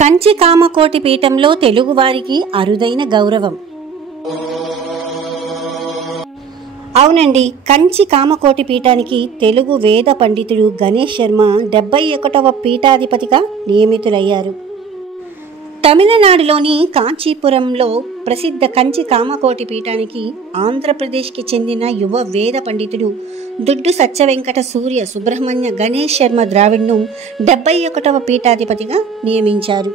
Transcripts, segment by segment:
కంచి కామకోటి పీఠంలో తెలుగువారికి అరుదైన గౌరవం. అవునండి, కంచి కామకోటి పీఠానికి తెలుగు వేద పండితుడు గణేష్ శర్మ 71వ పీఠాధిపతిగా నియమితులయ్యారు. తమిళనాడులోని కాంచీపురంలో ప్రసిద్ధ కంచి కామకోటి పీఠానికి ఆంధ్రప్రదేశ్కి చెందిన యువ వేద పండితుడు దుడ్డు సత్యవెంకట సూర్య సుబ్రహ్మణ్య గణేష్ శర్మ ద్రావిడ్ను 71వ పీఠాధిపతిగా నియమించారు.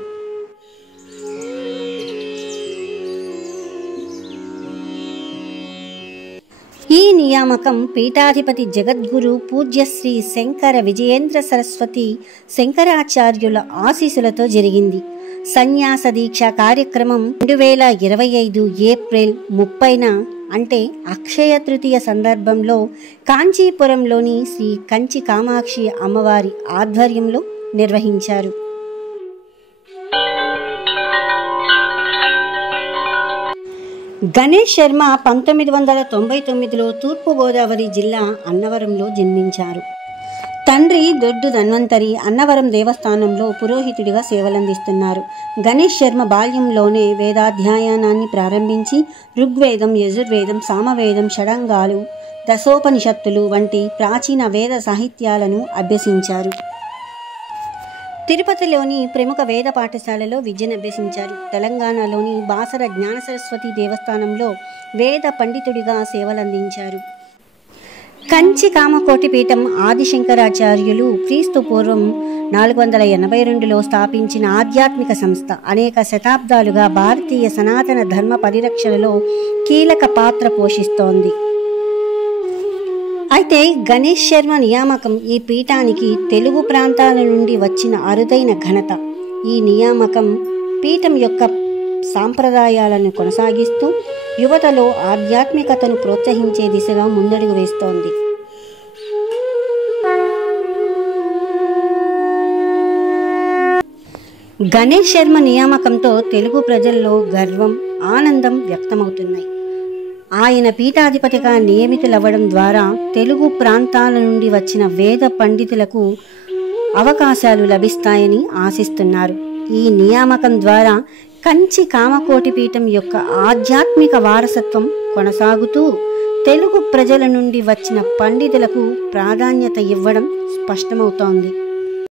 ఈ నియామకం పీఠాధిపతి జగద్గురు పూజ్యశ్రీ శంకర విజయేంద్ర సరస్వతి శంకరాచార్యుల ఆశీస్సులతో జరిగింది. సన్యాస దీక్ష కార్యక్రమం 2025 ఏప్రిల్ 30న అంటే అక్షయ తృతీయ సందర్భంలో కాంచీపురంలోని శ్రీ కంచి కామాక్షి అమ్మవారి ఆధ్వర్యంలో నిర్వహించారు. గణేష్ శర్మ 1999లో తూర్పుగోదావరి జిల్లా అన్నవరంలో జన్మించారు. తండ్రి దొడ్డు ధన్వంతరి అన్నవరం దేవస్థానంలో పురోహితుడిగా సేవలందిస్తున్నారు. గణేష్ శర్మ బాల్యంలోనే వేదాధ్యయనాన్ని ప్రారంభించి ఋగ్వేదం, యజుర్వేదం, సామవేదం, షడంగాలు, దశోపనిషత్తులు వంటి ప్రాచీన వేద సాహిత్యాలను అభ్యసించారు. తిరుపతిలోని ప్రముఖ వేద పాఠశాలలో విద్యనభ్యసించారు. తెలంగాణలోని బాసర జ్ఞాన సరస్వతి దేవస్థానంలో వేద పండితుడిగా సేవలందించారు. కంచి కామకోటి పీఠం ఆదిశంకరాచార్యులు క్రీస్తు పూర్వం 482లో స్థాపించిన ఆధ్యాత్మిక సంస్థ. అనేక శతాబ్దాలుగా భారతీయ సనాతన ధర్మ పరిరక్షణలో కీలక పాత్ర పోషిస్తోంది. అయితే గణేష్ శర్మ నియామకం ఈ పీఠానికి తెలుగు ప్రాంతాల నుండి వచ్చిన అరుదైన ఘనత. ఈ నియామకం పీఠం యొక్క సాంప్రదాయాలను కొనసాగిస్తూ యువతలో ఆధ్యాత్మికతను ప్రోత్సహించే దిశగా ముందడుగు వేస్తోంది. గణేష్ శర్మ నియామకంతో తెలుగు ప్రజల్లో గర్వం, ఆనందం వ్యక్తమవుతున్నాయి. ఆయన పీఠాధిపతిగా నియమితులవ్వడం ద్వారా తెలుగు ప్రాంతాల నుండి వచ్చిన వేద పండితులకు అవకాశాలు లభిస్తాయని ఆశిస్తున్నారు. ఈ నియామకం ద్వారా కంచి కామకోటి పీఠం యొక్క ఆధ్యాత్మిక వారసత్వం కొనసాగుతూ తెలుగు ప్రజల నుండి వచ్చిన పండితులకు ప్రాధాన్యత ఇవ్వడం స్పష్టమవుతోంది.